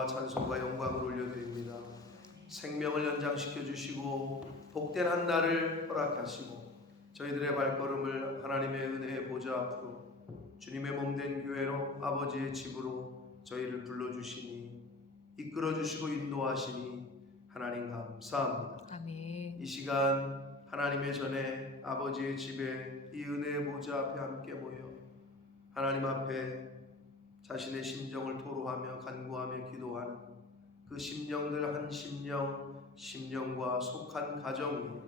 감사와 찬송과 영광을 올려드립니다. 생명을 연장시켜 주시고 복된 한 날을 허락하시고 저희들의 발걸음을 하나님의 은혜의 보좌 앞으로 주님의 몸된 교회로 아버지의 집으로 저희를 불러주시니 이끌어주시고 인도하시니 하나님 감사합니다. 아멘. 이 시간 하나님의 전에 아버지의 집에 이 은혜의 보좌 앞에 함께 모여 하나님 앞에 자신의 심정을 토로하며 간구하며 기도하는 그 심령들 한 심령과 속한 가정 위에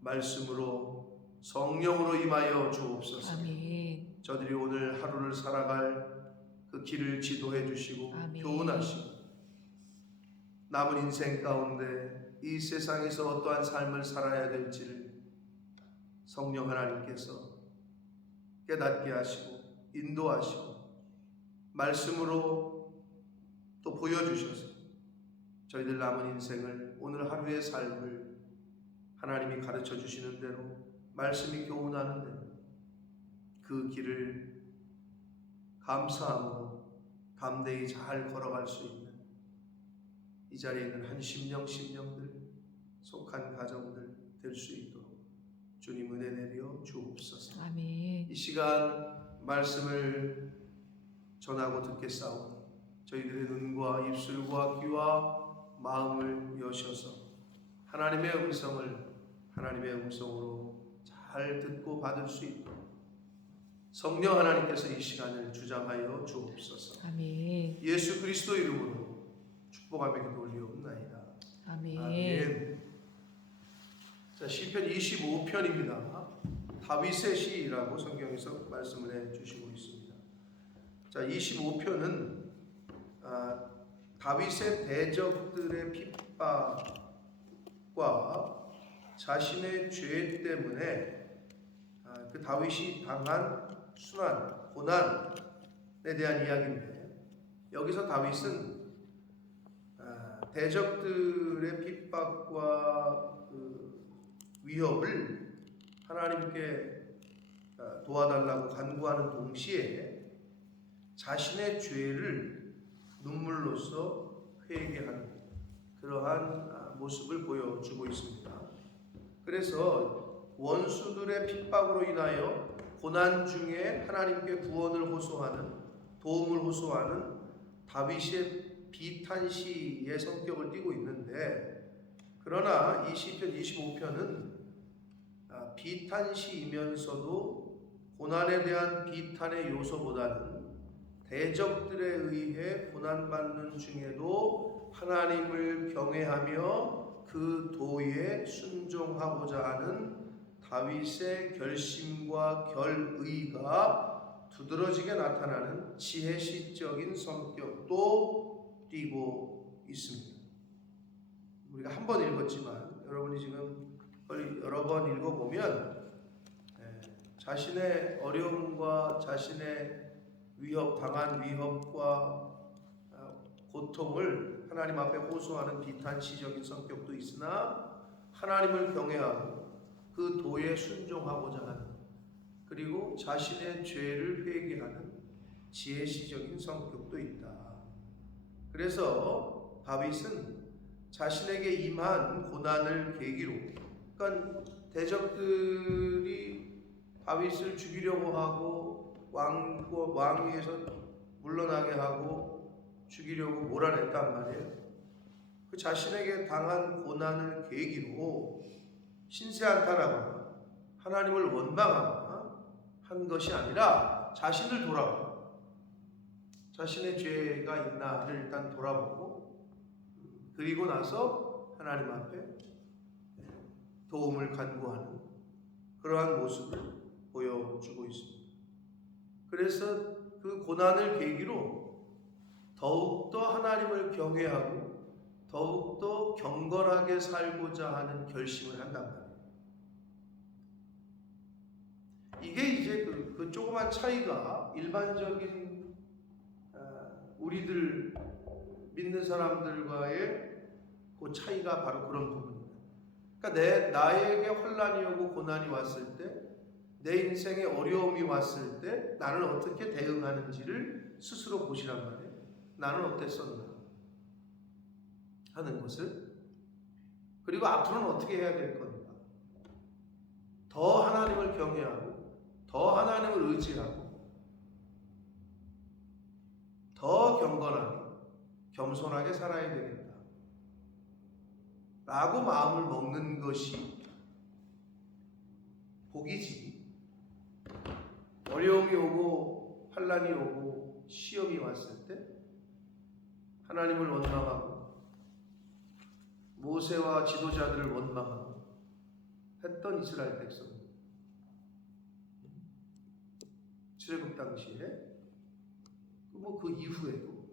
말씀으로 성령으로 임하여 주옵소서. 아멘. 저들이 오늘 하루를 살아갈 그 길을 지도해 주시고 아멘. 교훈하시고 남은 인생 가운데 이 세상에서 어떠한 삶을 살아야 될지를 성령 하나님께서 깨닫게 하시고 인도하시고 말씀으로 또 보여주셔서 저희들 남은 인생을 오늘 하루의 삶을 하나님이 가르쳐 주시는 대로 말씀이 교훈하는 대로 그 길을 감사함으로 담대히 잘 걸어갈 수 있는 이 자리에 있는 한 심령들 속한 가정들 될 수 있도록 주님 은혜 내려 주옵소서. 아멘. 이 시간 말씀을 전하고 듣겠사오니 저희들의 눈과 입술과 귀와 마음을 여셔서 하나님의 음성으로 잘 듣고 받을 수 있도록 성령 하나님께서 이 시간을 주장하여 주옵소서. 아멘. 예수 그리스도 이름으로 축복하며 기도 올리옵나이다. 아멘. 아멘. 자, 시편 25편입니다. 다윗의 시라고 성경에서 말씀을 해주시고 있습니다. 자, 25편은 다윗의 대적들의 핍박과 자신의 죄 때문에 그 다윗이 당한 순환, 고난에 대한 이야기인데, 여기서 다윗은 대적들의 핍박과 그 위협을 하나님께 도와달라고 간구하는 동시에 자신의 죄를 눈물로써 회개하는 그러한 모습을 보여주고 있습니다. 그래서 원수들의 핍박으로 인하여 고난 중에 하나님께 구원을 호소하는, 도움을 호소하는 다윗의 비탄시의 성격을 띠고 있는데, 그러나 이 시편 25편은 비탄시이면서도 고난에 대한 비탄의 요소보다는 대적들에 의해 고난받는 중에도 하나님을 경외하며 그 도에 순종하고자 하는 다윗의 결심과 결의가 두드러지게 나타나는 지혜시적인 성격도 띠고 있습니다. 우리가 한 번 읽었지만 여러분이 지금 여러 번 읽어보면 자신의 어려움과 자신의 당한 위협과 고통을 하나님 앞에 호소하는 비탄시적인 성격도 있으나 하나님을 경외하고 그 도에 순종하고자 하는, 그리고 자신의 죄를 회개하는 지혜시적인 성격도 있다. 그래서 다윗은 자신에게 임한 고난을 계기로, 그러니까 대적들이 다윗을 죽이려고 하고 왕위에서 물러나게 하고 죽이려고 몰아냈단 말이에요. 그 자신에게 당한 고난을 계기로 신세한탄하거나 하나님을 원망하거나 한 것이 아니라 자신을 돌아보고 자신의 죄가 있나를 일단 돌아보고, 그리고 나서 하나님 앞에 도움을 간구하는 그러한 모습을 보여주고 있습니다. 그래서 그 고난을 계기로 더욱더 하나님을 경외하고 더욱더 경건하게 살고자 하는 결심을 한단 말이에요. 이게 이제 그 조그만 차이가 일반적인 우리들 믿는 사람들과의 그 차이가 바로 그런 부분입니다. 그러니까 나에게 환난이 오고 고난이 왔을 때, 내 인생에 어려움이 왔을 때 나는 어떻게 대응하는지를 스스로 보시란 말이에요. 나는 어땠었나? 하는 것을, 그리고 앞으로는 어떻게 해야 될 건가, 더 하나님을 경외하고 더 하나님을 의지하고 더 경건하게 겸손하게 살아야 되겠다 라고 마음을 먹는 것이 복이지. 어려움이 오고 환난이 오고 시험이 왔을 때 하나님을 원망하고 모세와 지도자들을 원망하고 했던 이스라엘 백성, 출애굽 당시에 그 이후에도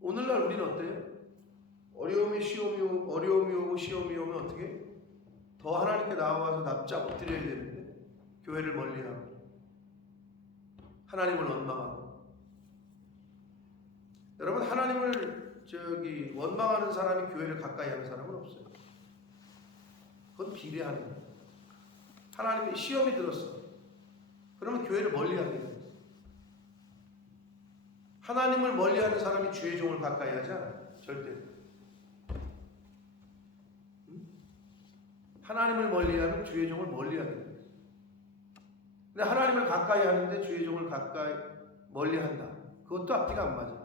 오늘날 우리는 어때요? 어려움이 오고 시험이 오면 어떻게? 더 하나님께 나와서 납작 엎드려야 되는데 교회를 멀리하고 하나님을 원망하고. 여러분, 하나님을 원망하는 사람이 교회를 가까이 하는 사람은 없어요. 그건 비례하는 거예요. 하나님이 시험이 들었어. 그러면 교회를 멀리하게 돼요. 하나님을 멀리하는 사람이 주의 종을 가까이 하지 않아요. 절대. 하나님을 멀리하면 주의 종을 멀리하게 돼요. 근데 하나님을 가까이 하는데 주의 종을 가까이 멀리한다. 그것도 앞뒤가 안 맞아.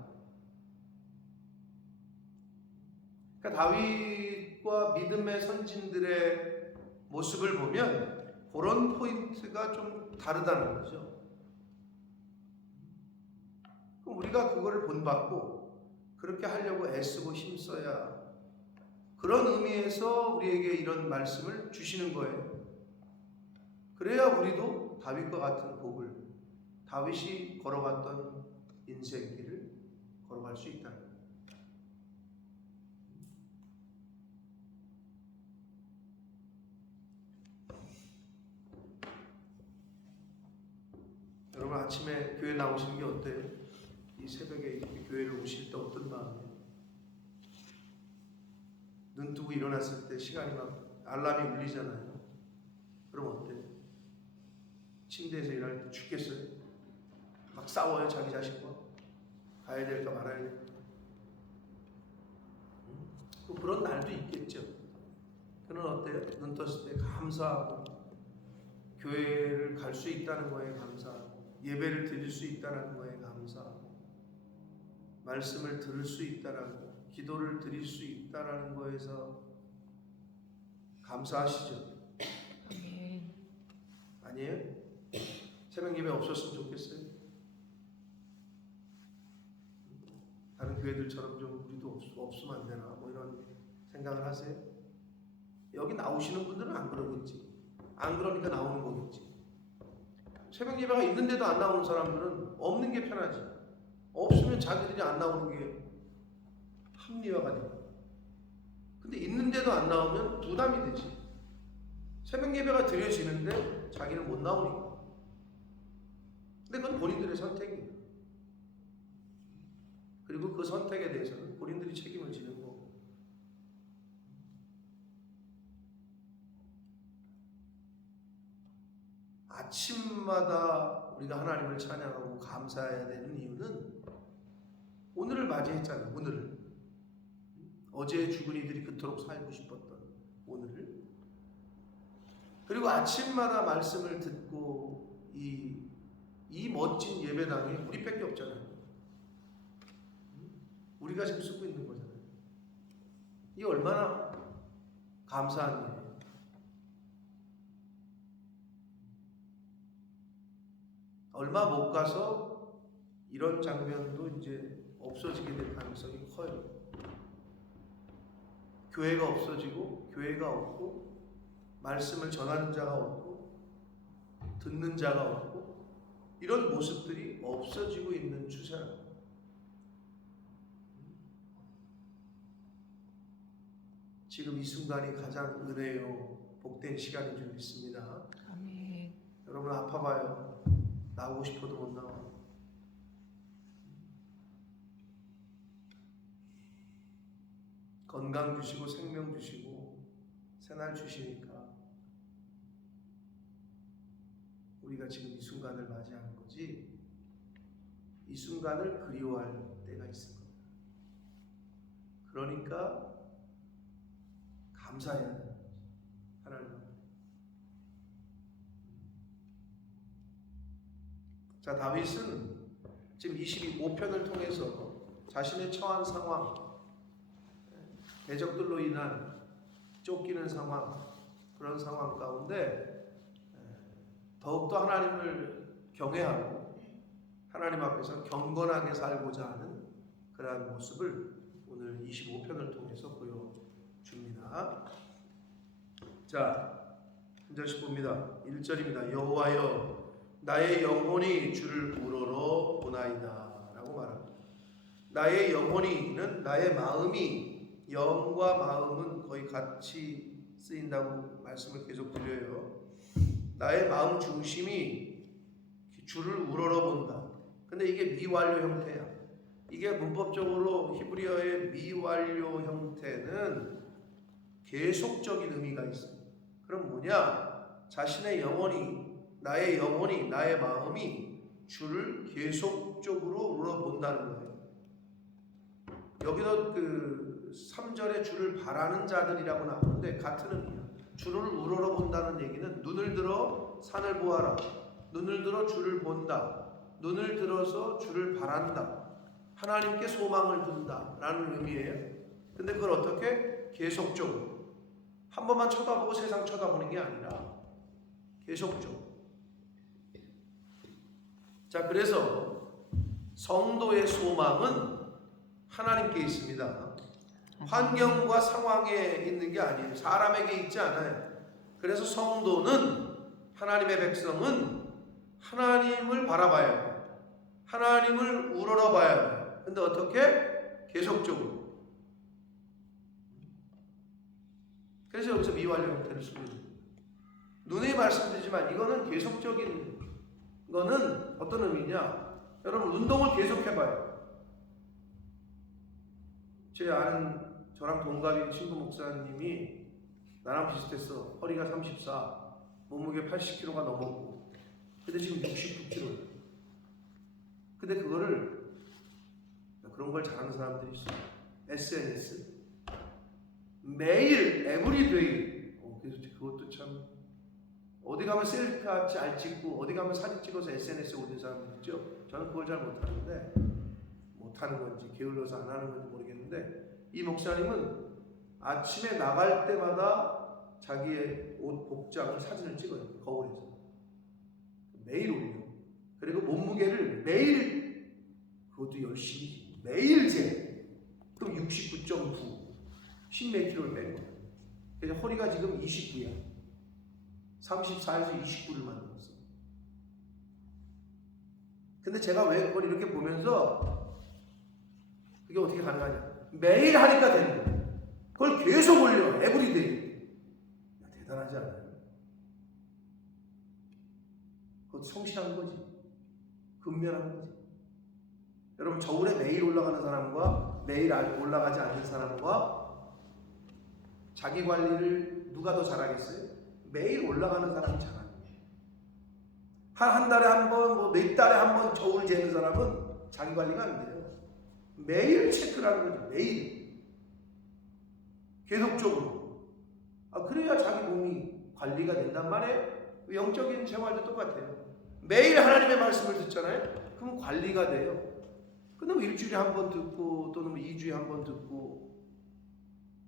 그러니까 다윗과 믿음의 선진들의 모습을 보면 그런 포인트가 좀 다르다는 거죠. 그럼 우리가 그거를 본받고 그렇게 하려고 애쓰고 힘써야, 그런 의미에서 우리에게 이런 말씀을 주시는 거예요. 그래야 우리도 다윗과 같은 복을, 다윗이 걸어갔던 인생길을 걸어갈 수 있다는 거예요. 여러분, 아침에 교회 나오시는 게 어때요? 이 새벽에 이렇게 교회를 오실 때 어떤 마음이에요? 눈 뜨고 일어났을 때 시간이 막 알람이 울리잖아요. 그럼 어때요? 침대에서 일할 때 죽겠어요? 막 싸워요, 자기 자신과. 가야 될까 말아야 될까. 그런 날도 있겠죠. 그는 어때요? 눈 떴을 때 감사하고, 교회를 갈 수 있다는 거에 감사하고, 예배를 드릴 수 있다는 거에 감사하고, 말씀을 들을 수 있다라고, 기도를 드릴 수 있다라는 거에서 감사하시죠? 아니에요? 새벽 예배 없었으면 좋겠어요? 다른 교회들처럼 좀 우리도 없으면 안 되나, 뭐 이런 생각을 하세요? 여기 나오시는 분들은 안 그러겠지. 안 그러니까 나오는 거겠지. 새벽 예배가 있는데도 안 나오는 사람들은 없는 게 편하지. 없으면 자기들이 안 나오는 게 합리화가 됩니다. 근데 있는데도 안 나오면 부담이 되지. 새벽 예배가 드려지는데 자기는 못 나오니까. 근데 그건 본인들의 선택이에요. 그리고 그 선택에 대해서는 본인들이 책임을 지는 거고. 아침마다 우리가 하나님을 찬양하고 감사해야 되는 이유는 오늘을 맞이했잖아요. 오늘을. 어제 죽은 이들이 그토록 살고 싶었던 오늘을. 그리고 아침마다 말씀을 듣고 이 멋진 예배당에 우리밖에 없잖아요. 우리가 지금 쓰고 있는 거잖아요. 이 얼마나 감사한 일이에요. 얼마 못 가서 이런 장면도 이제 없어지게 될 가능성이 커요. 교회가 없어지고, 교회가 없고, 말씀을 전하는 자가 없고, 듣는 자가 없고, 이런 모습들이 없어지고 있는 추세랍니다. 지금 이 순간이 가장 은혜요 복된 시간인 줄 믿습니다. 아멘. 여러분 아파봐요. 나오고 싶어도 못 나와. 건강 주시고 생명 주시고 새날 주시니까 우리가 지금 이 순간을 맞이하는 거지. 이 순간을 그리워할 때가 있을 겁니다. 그러니까 감사해야 돼요. 하나님 앞에. 자, 다윗은 지금 25편을 통해서 자신의 처한 상황, 대적들로 인한 쫓기는 상황, 그런 상황 가운데 더욱더 하나님을 경외하고 하나님 앞에서 경건하게 살고자 하는 그러한 모습을 오늘 25편을 통해서 보여줍니다. 자, 한 절씩 봅니다. 1절입니다. 여호와여 나의 영혼이 주를 우러러 보나이다 라고 말합니다. 나의 영혼이는 나의 마음이, 영과 마음은 거의 같이 쓰인다고 말씀을 계속 드려요. 나의 마음 중심이 주를 우러러 본다. 근데 이게 미완료 형태야. 이게 문법적으로 히브리어의 미완료 형태는 계속적인 의미가 있습니다. 그럼 뭐냐? 자신의 영혼이, 나의 영혼이, 나의 마음이 주를 계속적으로 우러본다는 거예요. 여기도 그 3절에 주를 바라는 자들이라고 나오는데 같은 의미야. 주를 우러러 본다는 얘기는 눈을 들어 산을 보아라. 눈을 들어 주를 본다. 눈을 들어서 주를 바란다. 하나님께 소망을 둔다 라는 의미예요. 근데 그걸 어떻게? 계속적으로. 한 번만 쳐다보고 세상 쳐다보는 게 아니라 계속적으로. 자, 그래서 성도의 소망은 하나님께 있습니다. 환경과 상황에 있는 게 아니에요. 사람에게 있지 않아요. 그래서 성도는, 하나님의 백성은 하나님을 바라봐야 해요. 하나님을 우러러 봐야 해요. 근데 어떻게? 계속적으로. 그래서 여기서 미완료 형태를 쓰고 있는 거예요. 눈에 말씀드리지만 이거는 계속적인 거는 어떤 의미냐? 여러분 운동을 계속해봐요. 제 아는 저랑 동갑인 친구 목사님이 나랑 비슷했어. 허리가 34, 몸무게 80kg가 넘었고, 근데 지금 69kg예요. 근데 그거를, 그런 걸 잘하는 사람들이 있어요. SNS 매일 에브리데이. 그래서 그것도 참, 어디 가면 셀카 잘 찍고 어디 가면 사진 찍어서 SNS에 올리는 사람들 있죠. 저는 그걸 잘 못하는데, 못하는 건지 게을러서 안 하는 건지 모르겠는데, 이 목사님은 아침에 나갈 때마다 자기의 옷 복장을 사진을 찍어요. 거울에서 매일 올려. 그리고 몸무게를 매일, 그것도 열심히 매일 재. 그럼 69.9, 10몇 킬로를 뺀 거예요. 그래서 허리가 지금 29야. 34에서 29를 만들었어. 근데 제가 왜 그걸 이렇게 보면서 그게 어떻게 가능하냐? 매일 하니까 되는 거예요. 그걸 계속 올려. 에브리데이. 대단하지 않아요? 그것도 성실한 거지. 근면한 거지. 여러분 저울에 매일 올라가는 사람과 매일 올라가지 않는 사람과 자기 관리를 누가 더 잘하겠어요? 매일 올라가는 사람이 잘하는 거예요. 한 달에 한 번, 뭐 몇 달에 한 번 저울 재는 사람은 자기 관리가 안 돼요. 매일 체크를 하는 거죠. 매일. 계속적으로. 그래야 자기 몸이 관리가 된단 말이에요. 영적인 생활도 똑같아요. 매일 하나님의 말씀을 듣잖아요. 그럼 관리가 돼요. 근데 뭐 일주일에 한 번 듣고 또는 뭐 2주에 한 번 듣고,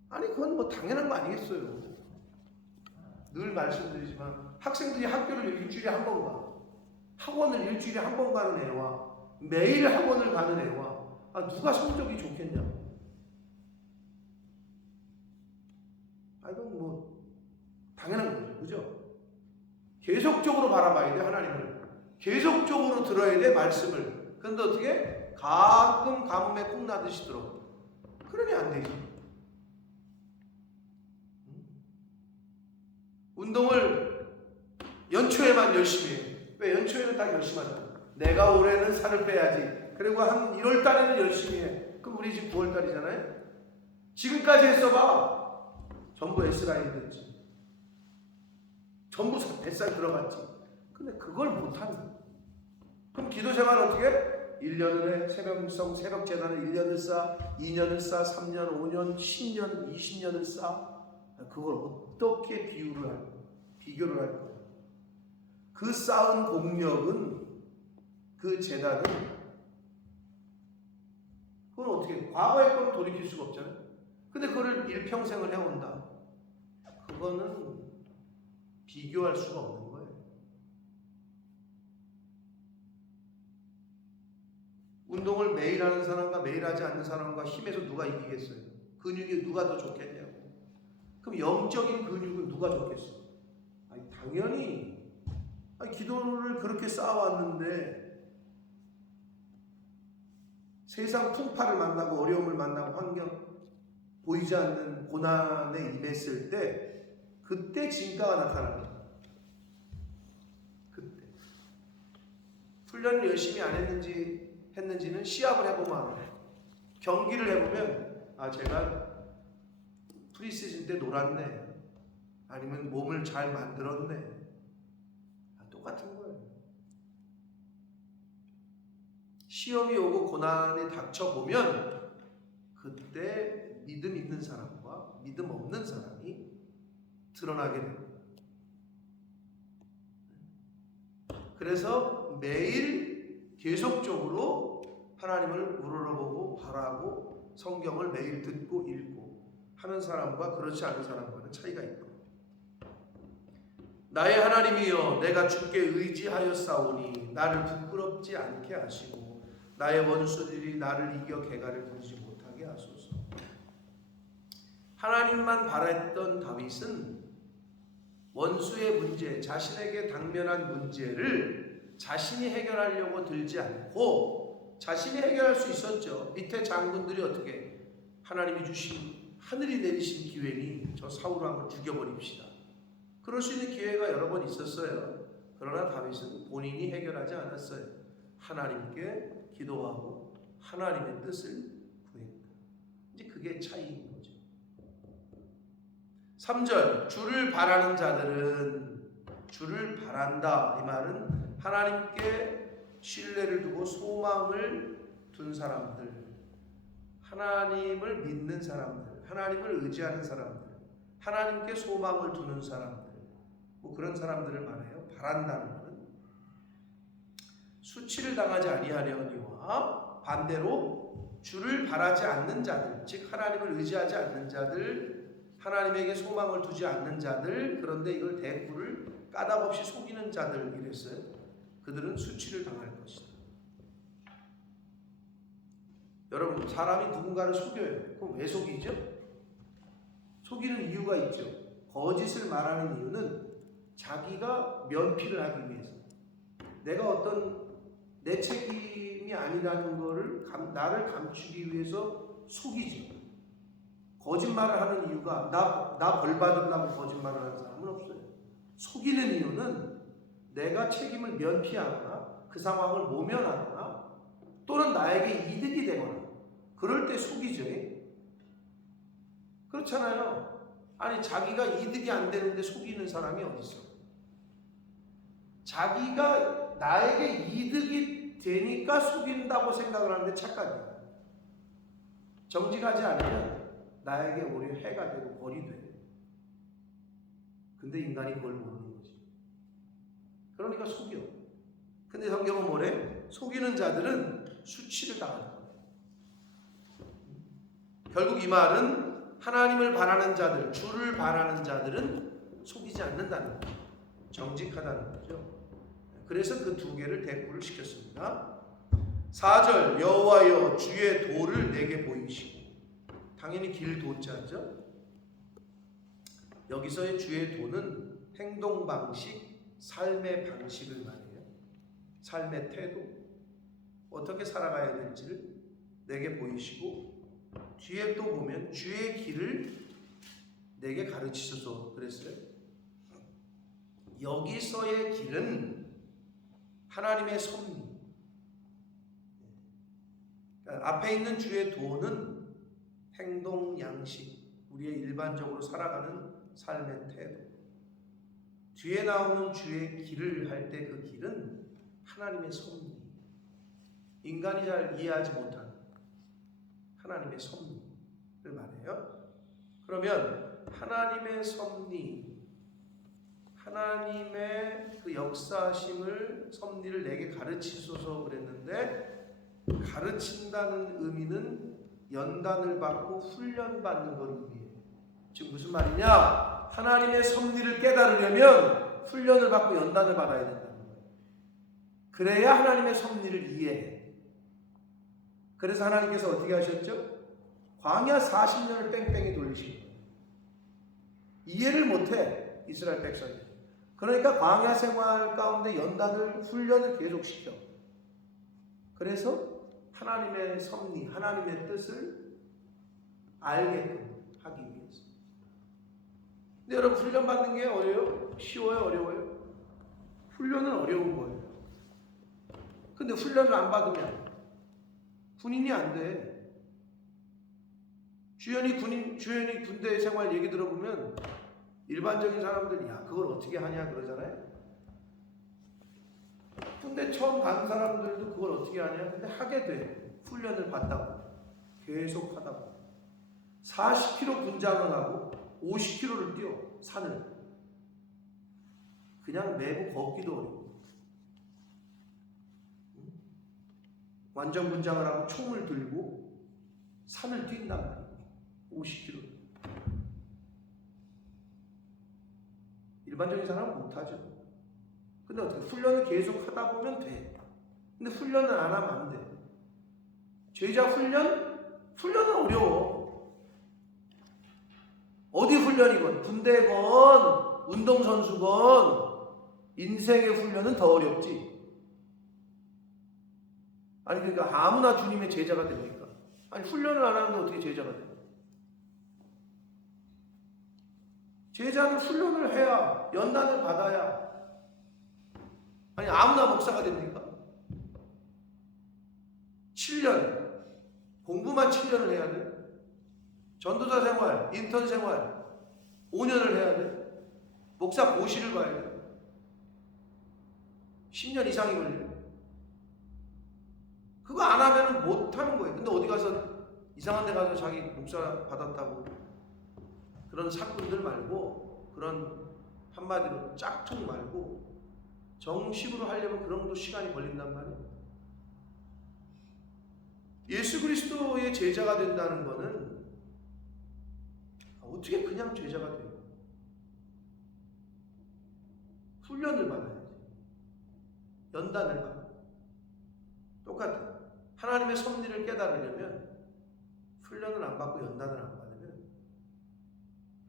아니 그건 뭐 당연한 거 아니겠어요. 늘 말씀드리지만 학생들이 학교를 일주일에 한 번 가. 학원을 일주일에 한 번 가는 애와 매일 학원을 가는 애와 누가 성적이 좋겠냐? 이건 뭐 당연한 거죠. 그죠? 계속적으로 바라봐야 돼, 하나님을. 계속적으로 들어야 돼, 말씀을. 그런데 어떻게? 가끔 가뭄에 콩 나듯이 들어. 그러니 안 되지. 운동을 연초에만 열심히 해. 왜? 연초에는 다 결심하잖아. 내가 올해는 살을 빼야지. 그리고 한 1월 달에는 열심히 해. 그럼 우리 지금 9월 달이잖아요. 지금까지 했어봐. 전부 S라인 됐지. 전부 뱃살 들어갔지. 근데 그걸 못하는. 그럼 기도 생활 어떻게 해? 1년을 해. 새벽성 새벽 제단을 1년을 쌓아, 2년을 쌓아, 3년, 5년, 10년, 20년을 쌓아. 그걸 어떻게 비교를 할 거야? 그 쌓은 공력은, 그 제단은, 그건 어떻게, 과거의 건 돌이킬 수가 없잖아요. 근데 그거를 일평생을 해온다. 그거는 비교할 수가 없는 거예요. 운동을 매일 하는 사람과 매일 하지 않는 사람과 힘에서 누가 이기겠어요? 근육이 누가 더 좋겠냐고. 그럼 영적인 근육은 누가 좋겠어? 아니, 당연히. 아니, 기도를 그렇게 쌓아왔는데 세상 풍파를 만나고 어려움을 만나고 환경 보이지 않는 고난에 임했을 때 그때 진가가 나타납니다. 그때 훈련을 열심히 안 했는지는 시합을 해보면 알아요. 경기를 해보면 제가 프리시즌 때 놀았네, 아니면 몸을 잘 만들었네, 똑같은 거예요. 시험이 오고 고난이 닥쳐보면 그때 믿음 있는 사람과 믿음 없는 사람이 드러나게 됩니다. 그래서 매일 계속적으로 하나님을 우러러보고 바라고 성경을 매일 듣고 읽고 하는 사람과 그렇지 않은 사람과는 차이가 있고, 나의 하나님이여 내가 주께 의지하였사오니 나를 부끄럽지 않게 하시고 나의 원수들이 나를 이겨 개가를 부리지 못하게 하소서. 하나님만 바랐던 다윗은 원수의 문제, 자신에게 당면한 문제를 자신이 해결하려고 들지 않고, 자신이 해결할 수 있었죠. 밑에 장군들이 어떻게, 하나님이 주신, 하늘이 내리신 기회니 저 사울왕을 죽여버립시다. 그럴 수 있는 기회가 여러 번 있었어요. 그러나 다윗은 본인이 해결하지 않았어요. 하나님께 기도하고 하나님의 뜻을 구했다. 이제 그게 차이인 거죠. 3절, 주를 바라는 자들은, 주를 바란다, 이 말은 하나님께 신뢰를 두고 소망을 둔 사람들, 하나님을 믿는 사람들, 하나님을 의지하는 사람들, 하나님께 소망을 두는 사람들, 그런 사람들을 말해요. 바란다는 것은 수치를 당하지 아니하려니와 반대로 주를 바라지 않는 자들, 즉 하나님을 의지하지 않는 자들, 하나님에게 소망을 두지 않는 자들, 그런데 이걸 대꾸를 까닭없이 속이는 자들, 이랬어요. 그들은 수치를 당할 것이다. 여러분, 사람이 누군가를 속여요. 그럼 왜 속이죠? 속이는 이유가 있죠. 거짓을 말하는 이유는 자기가 면피를 하기 위해서, 내가 어떤 내 책임이 아니라는 것을 나를 감추기 위해서 속이죠. 거짓말을 하는 이유가 나 벌 받으려고 거짓말을 하는 사람은 없어요. 속이는 이유는 내가 책임을 면피하거나 그 상황을 모면하거나 또는 나에게 이득이 되거나 그럴 때 속이죠. 그렇잖아요. 아니, 자기가 이득이 안 되는데 속이는 사람이 어디 있어? 자기가 나에게 이득이 되니까 속인다고 생각을 하는데 착각이에요. 정직하지 않으면 나에게 오히려 해가 되고 벌이 돼요. 근데 인간이 그걸 모르는 거지. 그러니까 속여. 근데 성경은 뭐래? 속이는 자들은 수치를 당한다. 결국 이 말은 하나님을 바라는 자들, 주를 바라는 자들은 속이지 않는다는 거죠. 정직하다는 거죠. 그래서 그 두 개를 대꾸를 시켰습니다. 4절, 여호와여 주의 도를 내게 보이시고, 당연히 길 도자죠. 여기서의 주의 도는 행동 방식, 삶의 방식을 말해요. 삶의 태도, 어떻게 살아가야 될지를 내게 보이시고, 뒤에 또 보면 주의 길을 내게 가르치소서 그랬어요. 여기서의 길은 하나님의 섭리, 앞에 있는 주의 도는 행동 양식, 우리의 일반적으로 살아가는 삶의 태도, 뒤에 나오는 주의 길을 할 때 그 길은 하나님의 섭리. 인간이 잘 이해하지 못하는 하나님의 섭리를 말해요. 그러면 하나님의 섭리, 하나님의 그 역사심을 섭리를 내게 가르치소서 그랬는데, 가르친다는 의미는 연단을 받고 훈련받는 걸 의미해요. 지금 무슨 말이냐? 하나님의 섭리를 깨달으려면 훈련을 받고 연단을 받아야 된다는 거예요. 그래야 하나님의 섭리를 이해해. 그래서 하나님께서 어떻게 하셨죠? 광야 40년을 뺑뺑이 돌리신 거예요. 이해를 못해, 이스라엘 백성이. 그러니까 광야 생활 가운데 연단을, 훈련을 계속시켜. 그래서 하나님의 섭리, 하나님의 뜻을 알게끔 하기 위해서. 근데 여러분, 훈련 받는 게 어려워요? 쉬워요? 어려워요? 훈련은 어려운 거예요. 근데 훈련을 안 받으면 군인이 안 돼. 주연이 군대 생활 얘기 들어보면 일반적인 사람들이 야, 그걸 어떻게 하냐 그러잖아요. 군대 처음 간 사람들도 그걸 어떻게 하냐. 근데 하게 돼. 훈련을 받다고. 계속 하다 보면 40km 분장을 하고 50km를 뛰어, 산을. 그냥 매부 걷기도 어려워. 완전 분장을 하고 총을 들고 산을 뛴단 말이에요. 50km. 일반적인 사람은 못하죠. 근데 어떻게 훈련을 계속 하다 보면 돼. 근데 훈련을 안 하면 안 돼. 제자 훈련은 어려워. 어디 훈련이건, 군대건 운동선수건 인생의 훈련은 더 어렵지. 아니 그러니까 아무나 주님의 제자가 됩니까? 아니 훈련을 안 하는데 어떻게 제자가 돼? 제자는 훈련을 해야, 연단을 받아야. 아니 아무나 목사가 됩니까? 7년 공부만 7년을 해야 돼. 전도자 생활, 인턴 생활 5년을 해야 돼. 목사 고시를 봐야 돼. 10년 이상이 걸려. 그거 안 하면 못 하는 거예요. 근데 어디 가서 이상한 데 가서 자기 목사 받았다고 그런 사건들 말고, 그런 한마디로 짝퉁 말고 정식으로 하려면 그런 것도 시간이 걸린단 말이에요. 예수 그리스도의 제자가 된다는 거는 어떻게 그냥 제자가 돼요? 훈련을 받아야지. 연단을 받아. 똑같아요. 하나님의 섭리를 깨달으려면 훈련을 안 받고 연단을 안 받으면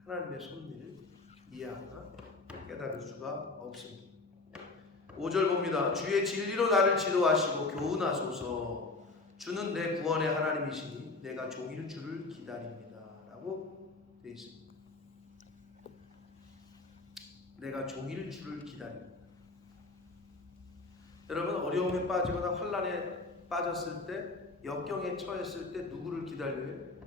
하나님의 섭리를 이해하거나 깨달을 수가 없습니다. 5절 봅니다. 주의 진리로 나를 지도하시고 교훈하소서. 주는 내 구원의 하나님이시니 내가 종일 주를 기다립니다. 라고 되어 있습니다. 내가 종일 주를 기다립니다. 여러분, 어려움에 빠지거나 환난에 빠졌을 때, 역경에 처했을 때 누구를 기다려요?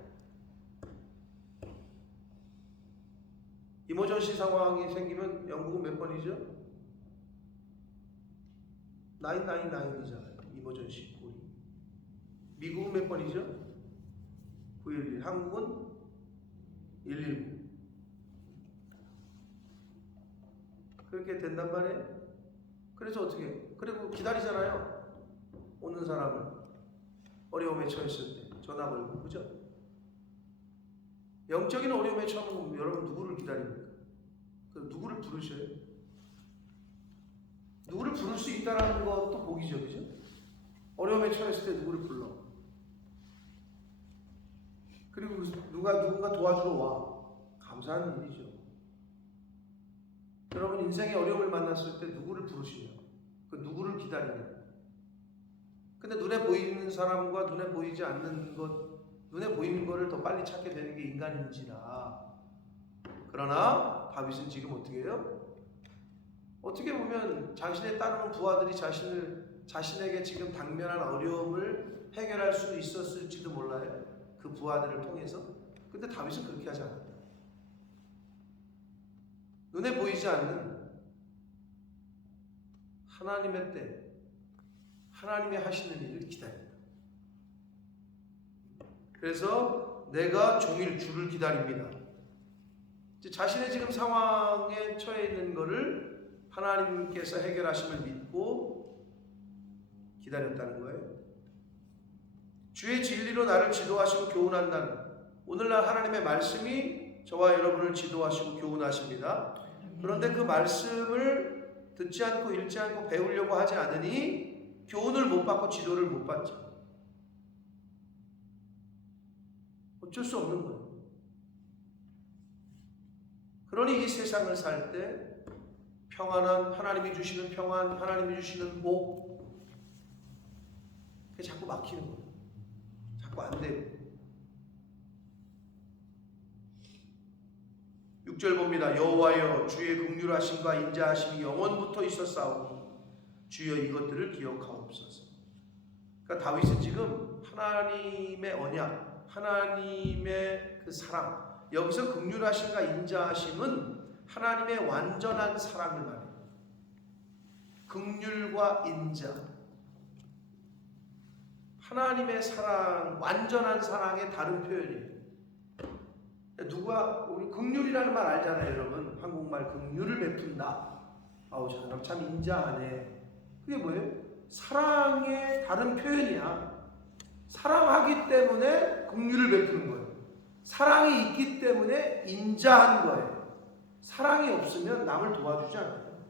이모전시 상황이 생기면 영국은 몇 번이죠? 999이잖아요. 이모전시 고리. 미국은 몇 번이죠? 911. 한국은 119. 그렇게 된단 말이에요. 그래서 어떻게 해요? 그리고 기다리잖아요. 오는 사람을. 어려움에 처했을 때 전화 걸고, 그죠? 영적인 어려움에 처하면 여러분 누구를 기다립니까? 누구를 부르셔요? 누구를 부를 수 있다는 것도 복이죠, 그죠? 어려움에 처했을 때 누구를 불러? 그리고 누군가 도와주러 와. 감사한 일이죠. 여러분 인생의 어려움을 만났을 때 누구를 부르시냐? 그 누구를 기다리냐? 근데 눈에 보이는 사람과 눈에 보이지 않는 것, 눈에 보이는 거를 더 빨리 찾게 되는 게 인간인지라. 그러나 다윗은 지금 어떻게 해요? 어떻게 보면 자신에 따르는 부하들이 자신에게 지금 당면한 어려움을 해결할 수 있었을지도 몰라요. 그 부하들을 통해서. 근데 다윗은 그렇게 하지 않았다. 눈에 보이지 않는 하나님의 때, 하나님의 하시는 일을 기다린다. 그래서 내가 종일 주를 기다립니다. 자신의 지금 상황에 처해 있는 것을 하나님께서 해결하심을 믿고 기다렸다는 거예요. 주의 진리로 나를 지도하시고 교훈한다는, 오늘날 하나님의 말씀이 저와 여러분을 지도하시고 교훈하십니다. 그런데 그 말씀을 듣지 않고 읽지 않고 배우려고 하지 않으니 교훈을 못 받고 지도를 못 받죠. 어쩔 수 없는 거예요. 그러니 이 세상을 살 때 평안한, 하나님이 주시는 평안, 하나님이 주시는 복, 그게 자꾸 막히는 거예요. 자꾸 안 되고. 6절 봅니다. 여호와여, 주의 긍휼하심과 인자하심이 영원부터 있었사오니 주여 이것들을 기억하옵소서. 그러니까 다윗은 지금 하나님의 언약, 하나님의 그 사랑, 여기서 긍휼하심과 인자하심은 하나님의 완전한 사랑을 말해요. 긍휼과 인자, 하나님의 사랑, 완전한 사랑의 다른 표현이에요. 누가, 우리 긍휼이라는 말 알잖아요, 여러분. 한국말 긍휼을 베푼다. 아우, 저 사람 참 인자하네. 그게 뭐예요? 사랑의 다른 표현이야. 사랑하기 때문에 긍휼을 베푸는 거예요. 사랑이 있기 때문에 인자한 거예요. 사랑이 없으면 남을 도와주지 않아요.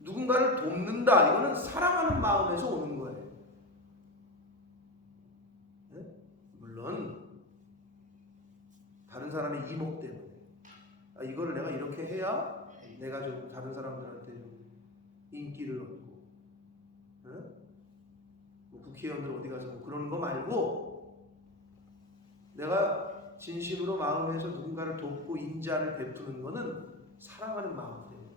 누군가를 돕는다, 이거는 사랑하는 마음에서 오는 거예요. 네? 물론 다른 사람의 이목 때문에, 이거를 내가 이렇게 해야 내가 좀 다른 사람들한테 좀 인기를 얻고, 뭐 국회의원들 어디 가서 뭐 그러는 거 말고, 내가 진심으로 마음에서 누군가를 돕고 인자를 베푸는 것은 사랑하는 마음 때문에.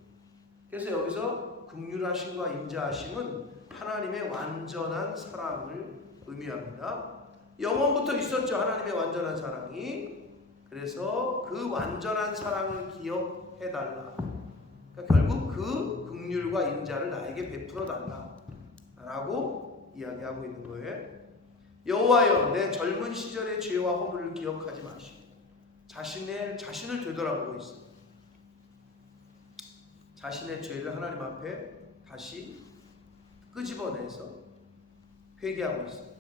그래서 여기서 긍휼하심과 인자하심은 하나님의 완전한 사랑을 의미합니다. 영원부터 있었죠, 하나님의 완전한 사랑이. 그래서 그 완전한 사랑을 기억해달라. 그러니까 결국 그 긍휼과 인자를 나에게 베풀어달라 라고 이야기하고 있는 거예요. 여호와여, 내 젊은 시절의 죄와 허물을 기억하지 마시고 자신을 되돌아보고 있어요. 자신의 죄를 하나님 앞에 다시 끄집어내서 회개하고 있어요.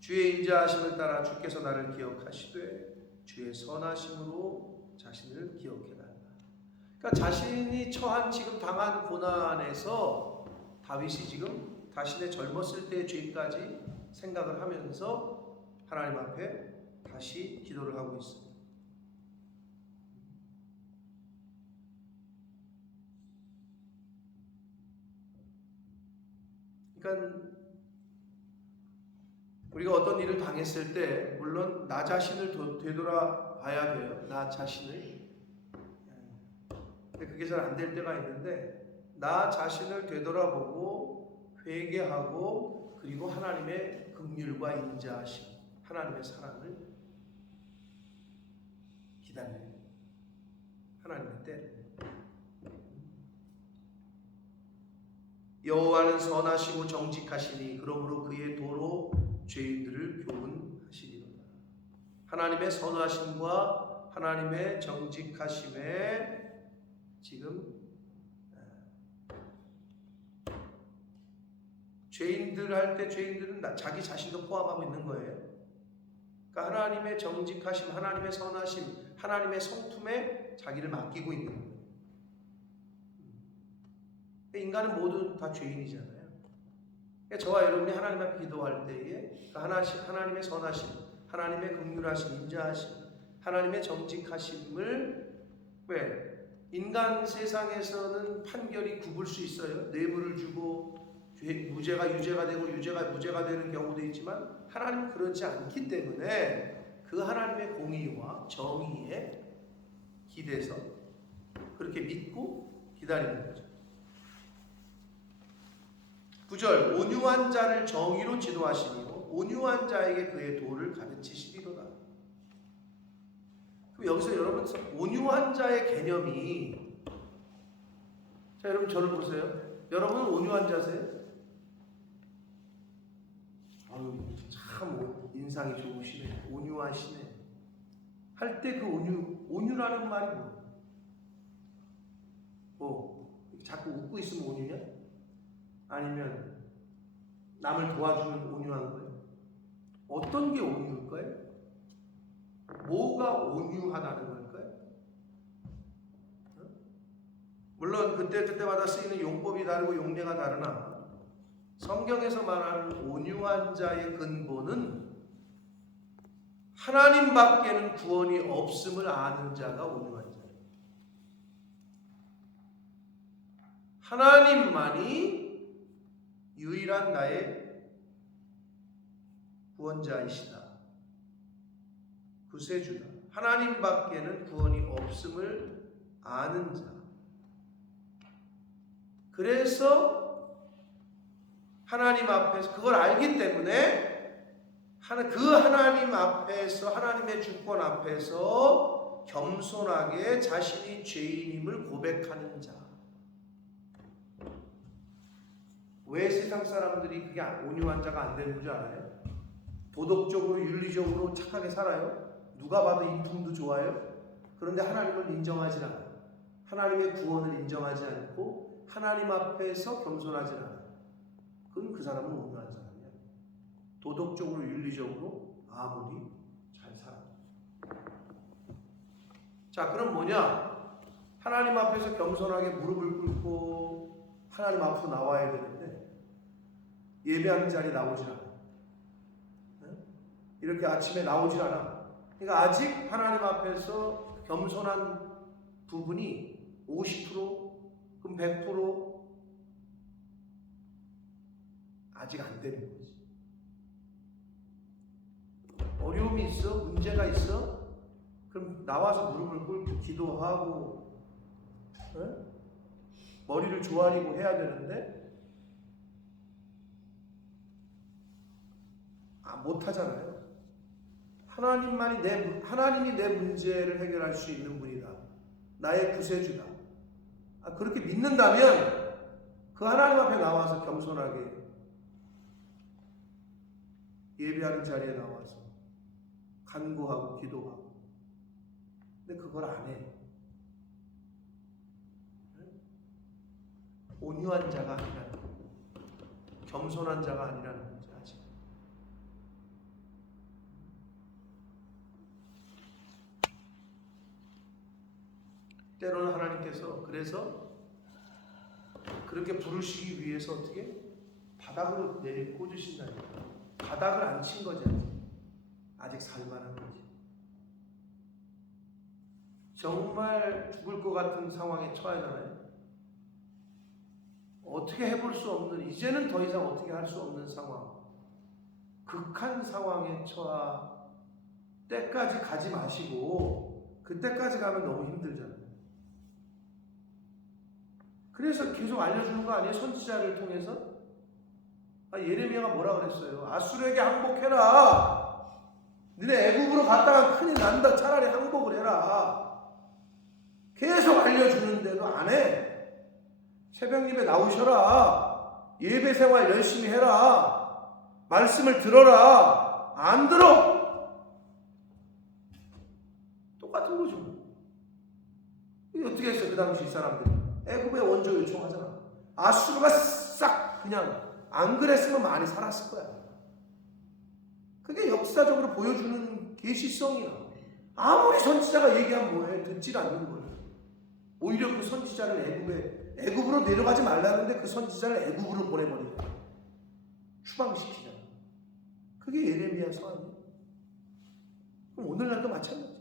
주의 인자하심을 따라 주께서 나를 기억하시되 주의 선하심으로 자신을 기억해달라. 그러니까 자신이 처한, 지금 당한 고난에서 다윗이 지금 자신의 젊었을 때의 죄까지 생각을 하면서 하나님 앞에 다시 기도를 하고 있습니다. 그러니까 우리가 어떤 일을 당했을 때 물론 나 자신을 되돌아봐야 돼요. 나 자신을. 근데 그게 잘 안 될 때가 있는데, 나 자신을 되돌아보고 회개하고, 그리고 하나님의 긍휼과 인자하심, 하나님의 사랑을 기다려요. 하나님의 때를. 여호와는 선하시고 정직하시니 그러므로 그의 도로 죄인들을 교훈하시리로다. 하나님의 선하심과 하나님의 정직하심에 지금 죄인들 할 때 죄인들은 자기 자신도 포함하고 있는 거예요. 그러니까 하나님의 정직하심, 하나님의 선하심, 하나님의 성품에 자기를 맡기고 있는 거예요. 인간은 모두 다 죄인이잖아요. 그러니까 저와 여러분이 하나님 앞에 기도할 때에 하나님의 선하심, 하나님의 긍휼하심, 인자하심, 하나님의 정직하심을, 왜? 인간 세상에서는 판결이 굽을 수 있어요. 뇌물을 주고 무죄가 유죄가 되고 유죄가 무죄가 되는 경우도 있지만, 하나님은 그렇지 않기 때문에 그 하나님의 공의와 정의에 기대서 그렇게 믿고 기다리는 거죠. 9절, 온유한 자를 정의로 지도하시며 온유한 자에게 그의 도를 가르치시리로다. 그럼 여기서 여러분, 온유한 자의 개념이, 자, 여러분 저를 보세요. 여러분은 온유한 자세요? 참 인상이 좋으시네. 온유하시네. 할 때 그 온유라는 말이 자꾸 웃고 있으면 온유냐? 아니면 남을 도와주는 온유한 거예요? 어떤 게 온유일까요? 뭐가 온유하다는 걸까요? 물론 그때마다 쓰이는 용법이 다르고 용례가 다르나 성경에서 말하는 온유한 자의 근본은 하나님밖에는 구원이 없음을 아는 자가 온유한 자예요. 하나님만이 유일한 나의 구원자이시다. 구세주다. 하나님밖에는 구원이 없음을 아는 자. 그래서 하나님 앞에서 그걸 알기 때문에 그 하나님 앞에서, 하나님의 주권 앞에서 겸손하게 자신이 죄인임을 고백하는 자. 왜 세상 사람들이 그게 온유한 자가 안 되는 줄 알아요? 도덕적으로 윤리적으로 착하게 살아요. 누가 봐도 인품도 좋아요. 그런데 하나님을 인정하지 않아요. 하나님의 구원을 인정하지 않고 하나님 앞에서 겸손하지 않아요. 그럼 그 사람은 온유한 사람이야. 도덕적으로 윤리적으로 아무리 잘 살아. 자, 그럼 뭐냐? 하나님 앞에서 겸손하게 무릎을 꿇고 하나님 앞으로 나와야 되는데 예배하는 자리에 나오질 않아. 이렇게 아침에 나오질 않아. 그러니까 아직 하나님 앞에서 겸손한 부분이 50% 그럼 100% 아직 안 되는 거지. 어려움이 있어? 문제가 있어? 그럼 나와서 무릎을 꿇고 기도하고 머리를 조아리고 해야 되는데 못하잖아요. 하나님이 내 문제를 해결할 수 있는 분이다. 나의 구세주다. 그렇게 믿는다면 그 하나님 앞에 나와서 겸손하게 예배하는 자리에 나와서 간구하고 기도하고. 근데 그걸 안 해. 온유한 자가 아니라는 거예요. 겸손한 자가 아니라는 거죠. 아직. 때로는 하나님께서 그래서 그렇게 부르시기 위해서 어떻게 바닥으로 내리 꽂으신다니까. 바닥을 안 친 거지. 아직 살만한 거지. 정말 죽을 것 같은 상황에 처하잖아요. 어떻게 해볼 수 없는, 이제는 더 이상 어떻게 할 수 없는 상황, 극한 상황에 처하 때까지 가지 마시고 그때까지 가면 너무 힘들잖아요. 그래서 계속 알려주는 거 아니에요? 선지자를 통해서? 예레미야가 뭐라 그랬어요? 아수르에게 항복해라. 너네 애국으로 갔다가 큰일 난다. 차라리 항복을 해라. 계속 알려주는데도 안 해. 새벽 예배 나오셔라. 예배 생활 열심히 해라. 말씀을 들어라. 안 들어. 똑같은 거죠. 어떻게 했어요? 그 당시 이 사람들이 애국의 원조 요청하잖아. 아수르가 싹 그냥 안 그랬으면 많이 살았을 거야. 그게 역사적으로 보여주는 계시성이야. 아무리 선지자가 얘기하면 뭐해? 듣질 않는 거예요. 오히려 그 선지자를 애굽으로 내려가지 말라는데 그 선지자를 애굽으로 보내버리고 추방시키잖아. 그게 예레미야 서한이야. 그럼 오늘날도 마찬가지야.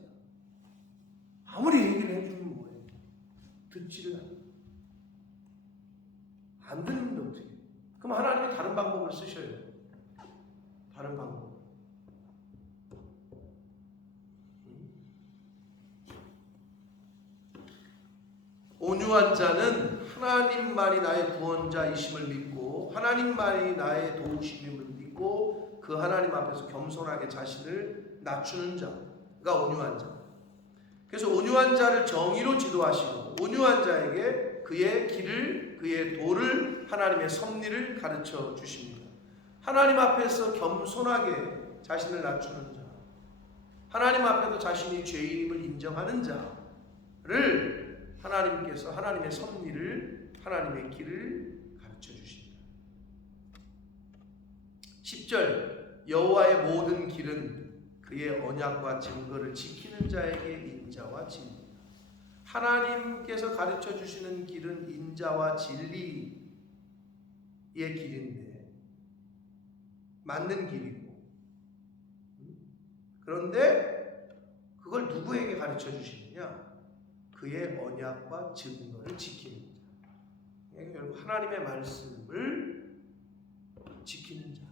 아무리 얘기를 해주면 뭐해? 듣지를 않아. 안 듣는데 어떻게? 그럼 하나님이 다른 방법을 쓰셔야 돼요. 다른 방법. 온유한 자는 하나님만이 나의 구원자이심을 믿고 하나님만이 나의 도우심임을 믿고 그 하나님 앞에서 겸손하게 자신을 낮추는 자가 온유한 자. 그래서 온유한 자를 정의로 지도하시고 온유한 자에게 그의 길을, 그의 도를, 하나님의 섭리를 가르쳐 주십니다. 하나님 앞에서 겸손하게 자신을 낮추는 자, 하나님 앞에도 자신이 죄인임을 인정하는 자를 하나님께서 하나님의 섭리를, 하나님의 길을 가르쳐 주십니다. 10절, 여호와의 모든 길은 그의 언약과 증거를 지키는 자에게 인자와 진리. 하나님께서 가르쳐 주시는 길은 인자와 진리의 길인데, 맞는 길이고, 그런데 그걸 누구에게 가르쳐 주시느냐? 그의 언약과 증거를 지키는 자. 결국 하나님의 말씀을 지키는 자,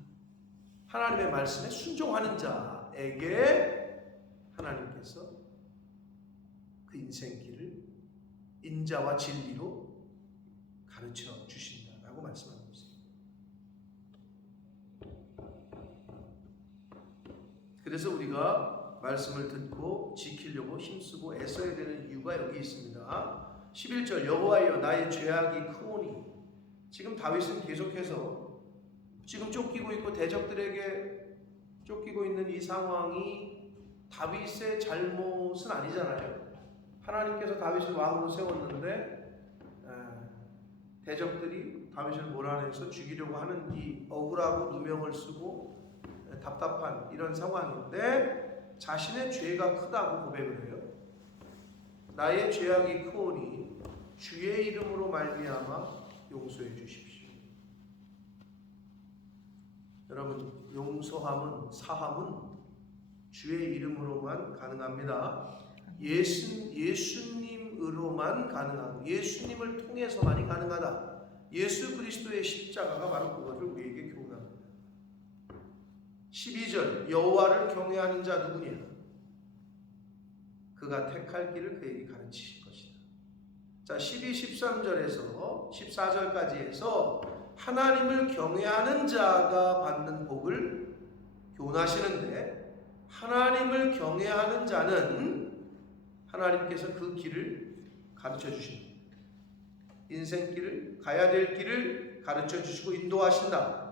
하나님의 말씀에 순종하는 자에게 하나님께서 그 인생길을 인자와 진리로 가르쳐 주신다라고 말씀하고 있습니다. 그래서 우리가 말씀을 듣고 지키려고 힘쓰고 애써야 되는 이유가 여기 있습니다. 11절, 여호와여 나의 죄악이 크오니. 지금 다윗은 계속해서 지금 쫓기고 있고 대적들에게 쫓기고 있는 이 상황이 다윗의 잘못은 아니잖아요. 하나님께서 다윗을 왕으로 세웠는데 대적들이 다윗을 몰아내서 죽이려고 하는 이 억울하고 누명을 쓰고 답답한 이런 상황인데 자신의 죄가 크다고 고백을 해요. 나의 죄악이 크오니 주의 이름으로 말미암아 용서해 주십시오. 여러분, 용서함은, 사함은 주의 이름으로만 가능합니다. 예수님으로만 가능하고 예수님을 통해서만이 가능하다. 예수 그리스도의 십자가가 바로 그것을 우리에게 교훈합니다. 12절, 여호와를 경외하는 자 누구냐? 그가 택할 길을 그에게 가르치실 것이다. 자, 12, 13절에서 14절까지 해서 하나님을 경외하는 자가 받는 복을 교훈하시는데, 하나님을 경외하는 자는 하나님께서 그 길을 가르쳐 주십니다. 인생길을, 가야 될 길을 가르쳐 주시고 인도하신다.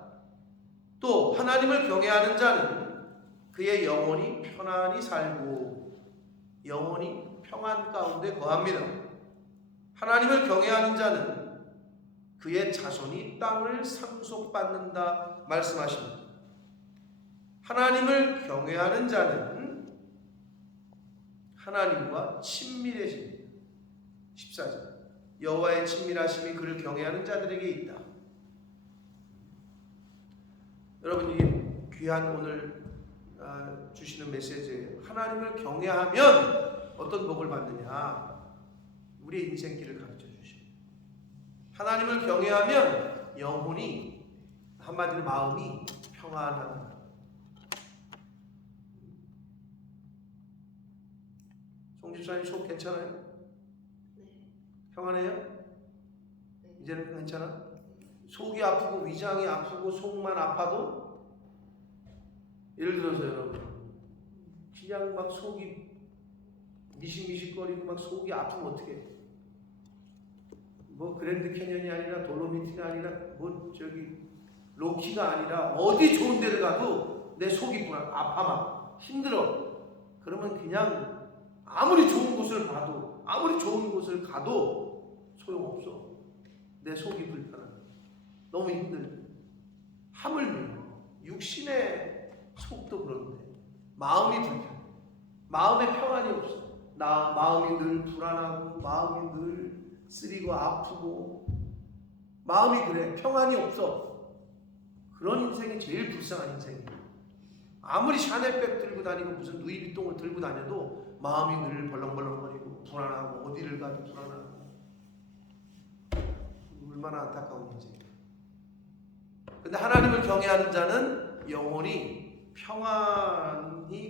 또 하나님을 경외하는 자는 그의 영혼이 편안히 살고 영혼이 평안 가운데 거합니다. 하나님을 경외하는 자는 그의 자손이 땅을 상속받는다 말씀하십니다. 하나님을 경외하는 자는 하나님과 친밀해집니다. 14절, 여호와의 친밀하심이 그를 경외하는 자들에게 있다. 여러분, 이게 귀한 오늘 주시는 메시지예요. 하나님을 경외하면 어떤 복을 받느냐? 우리의 인생길을 가르쳐 주십니다. 하나님을 경외하면 영혼이, 한마디로 마음이 평안하다. 송 집사님 속 괜찮아요? 네. 평안해요? 네. 이제는 괜찮아? 속이 아프고 위장이 아프고 속만 아파도, 예를 들어서 여러분 그냥 막 속이 미식미식거리고 막 속이 아프면 어떡해? 뭐 그랜드 캐년이 아니라 돌로미티가 아니라 뭐 저기 로키가 아니라 어디 좋은 데를 가도 내 속이 아파, 막 힘들어. 그러면 그냥 아무리 좋은 곳을 가도, 아무리 좋은 곳을 가도 소용없어. 내 속이 불편하다. 너무 힘들다. 하물며 육신의 속도 그런데 마음이 불편해. 마음에 평안이 없어. 마음이 늘 불안하고 마음이 늘 쓰리고 아프고 마음이 그래. 평안이 없어. 그런 인생이 제일 불쌍한 인생이야. 아무리 샤넬백 들고 다니고 무슨 누이비통을 들고 다녀도 마음이 늘 벌렁벌렁거리고 불안하고 어디를 가도 불안하고. 얼마나 안타까운 인생이야. 근데 하나님을 경외하는 자는 영혼이 평안에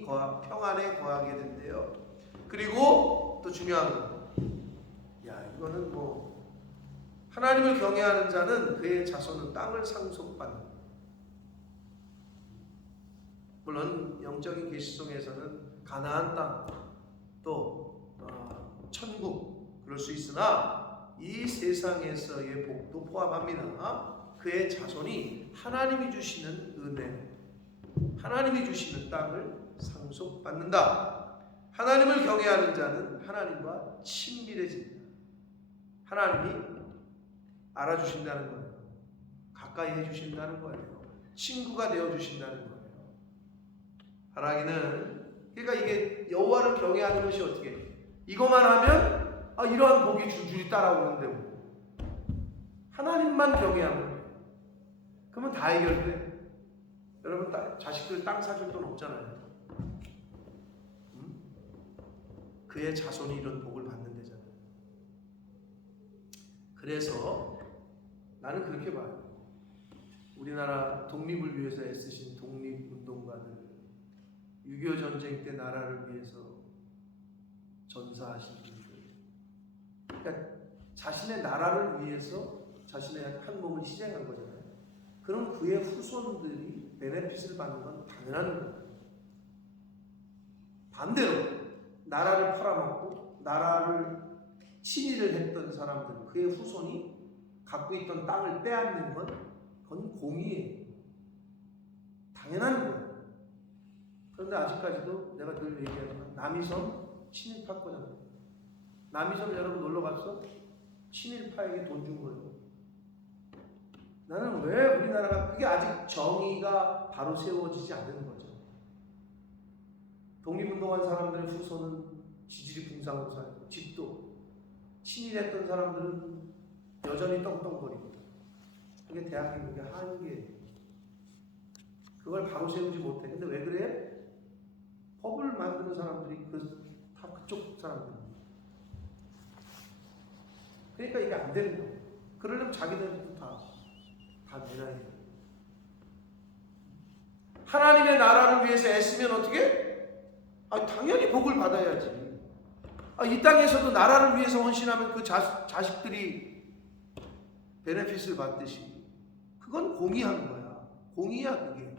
거하게 된대요. 그리고 또 중요한 거, 이거는 뭐 하나님을 경외하는 자는 그의 자손은 땅을 상속받는. 물론 영적인 계시성에서는 가나안 땅, 또 천국 그럴 수 있으나 이 세상에서의 복도 포함합니다. 그의 자손이 하나님이 주시는 은혜, 하나님이 주시는 땅을 상속받는다. 하나님을 경외하는 자는 하나님과 친밀해진다. 하나님이 알아주신다는 거예요. 가까이 해주신다는 거예요. 친구가 되어주신다는 거예요. 바라기는, 그러니까 이게 여호와를 경외하는 것이 어떻게 해요? 이것만 하면 이러한 복이 줄줄이 따라오는데 뭐. 하나님만 경외하면 그러면 다 해결돼. 여러분 자식들 땅 사줄 돈 없잖아요. 그의 자손이 이런 복을 받는 데잖아요. 그래서 나는 그렇게 봐요. 우리나라 독립을 위해서 애쓰신 독립운동가들, 6.25 전쟁 때 나라를 위해서 전사하신 분들, 그러니까 자신의 나라를 위해서 자신의 한 몸을 희생한 거잖아요. 그럼 그의 후손들이 베네핏을 받는 건 당연한 거예요. 반대로 나라를 팔아먹고 나라를 친위를 했던 사람들, 그의 후손이 갖고 있던 땅을 빼앗는 건 그건 공의예요. 당연한 거예요. 그런데 아직까지도 내가 늘 얘기하지만 남이섬 친일파거든요. 남이섬 여러분 놀러 갔어? 친일파에게 돈 준 거예요. 나는 왜 우리나라가 그게 아직 정의가 바로 세워지지 않는 거죠. 독립운동한 사람들의 후손은 지질이 궁상으로 살고 집도 친일했던 사람들은 여전히 떵떵거리고 그게 대한민국의 한계예요. 그걸 바로 세우지 못해. 근데 왜 그래? 법을 만드는 사람들이 다 그쪽 사람들입니다. 그러니까 이게 안 되는 거예요. 그러려면 자기들도 다 내놔야 돼요. 하나님의 나라를 위해서 애쓰면 어떻게? 당연히 복을 받아야지. 이 땅에서도 나라를 위해서 헌신하면 그 자식들이 베네핏을 받듯이 그건 공의한 거야. 공의야 그게.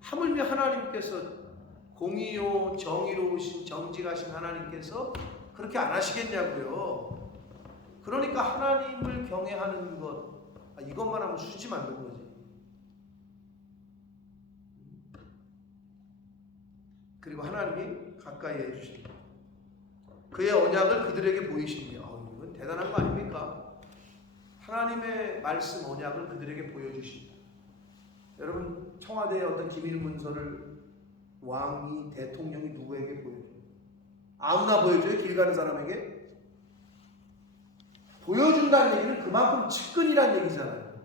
하물며 하나님께서 공의요 정의로우신 정직하신 하나님께서 그렇게 안 하시겠냐고요. 그러니까 하나님을 경외하는 것, 이것만 하면 수지 만든 거지. 그리고 하나님이 가까이 해주신다. 그의 언약을 그들에게 보이신다. 이건 대단한 거 아닙니까? 하나님의 말씀 언약을 그들에게 보여주신다. 여러분 청와대의 어떤 기밀문서를 왕이 대통령이 누구에게 보여줘요? 아무나 보여줘요? 길 가는 사람에게? 보여준다는 얘기는 그만큼 측근이라는 얘기잖아요.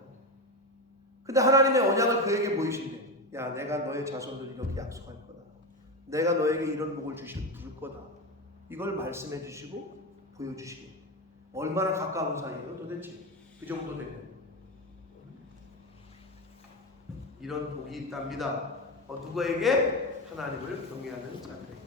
근데 하나님의 언약을 그에게 보이신대. 야, 내가 너의 자손들 이렇게 약속할 거다. 내가 너에게 이런 복을 줄 거다. 이걸 말씀해 주시고 보여주시게. 얼마나 가까운 사이예요 도대체? 그 정도 되면 이런 복이 있답니다. 누구에게? 하나님을 경외하는 자들에게.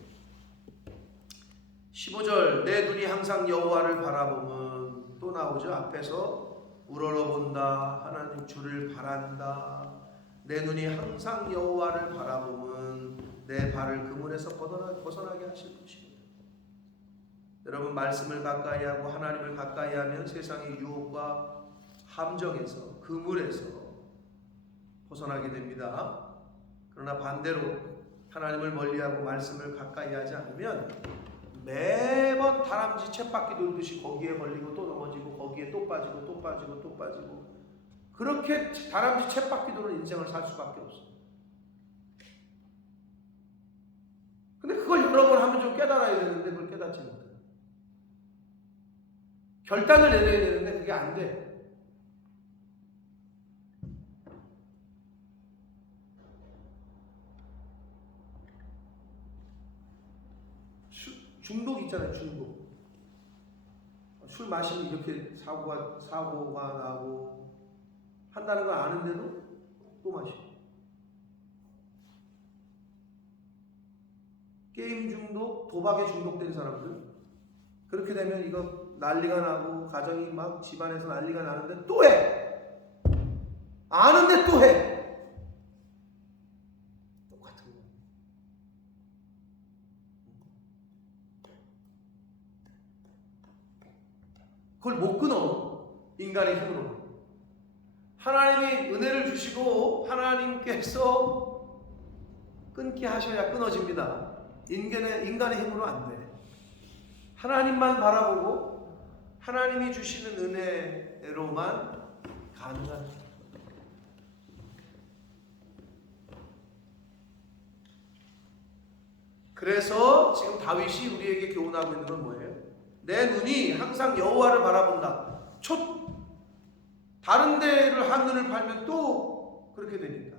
15절 내 눈이 항상 여호와를 바라보면 또 나오죠. 앞에서 우러러본다. 하나님 주를 바란다. 내 눈이 항상 여호와를 바라보면 내 발을 그물에서 벗어나게 하실 것입니다. 여러분 말씀을 가까이 하고 하나님을 가까이 하면 세상의 유혹과 함정에서 그물에서 벗어나게 됩니다. 그러나 반대로 하나님을 멀리하고 말씀을 가까이 하지 않으면 매번 다람쥐 쳇바퀴 돌듯이 거기에 걸리고 또 넘어지고 거기에 또 빠지고 또 빠지고 또 빠지고 그렇게 다람쥐 쳇바퀴 도는 인생을 살 수밖에 없어요. 근데 그걸 여러 번 하면 좀 깨달아야 되는데 그걸 깨닫지 못해요. 결단을 내려야 되는데 그게 안 돼. 중독 있잖아요. 중독. 술 마시면 이렇게 사고가 나고 한다는 걸 아는데도 또 마시고. 게임 중독, 도박에 중독된 사람들. 그렇게 되면 이거 난리가 나고 가정이 막 집안에서 난리가 나는데 또 해. 아는데 또 해. 똑같은 거. 그걸 못 끊어. 인간의 힘으로. 하나님이 은혜를 주시고 하나님께서 끊게 하셔야 끊어집니다. 인간의 힘으로 안 돼. 하나님만 바라보고 하나님이 주시는 은혜로만 가능한. 그래서 지금 다윗이 우리에게 교훈하고 있는 건 뭐예요? 내 눈이 항상 여호와를 바라본다. 다른 데를 한눈을 팔면 또 그렇게 되니까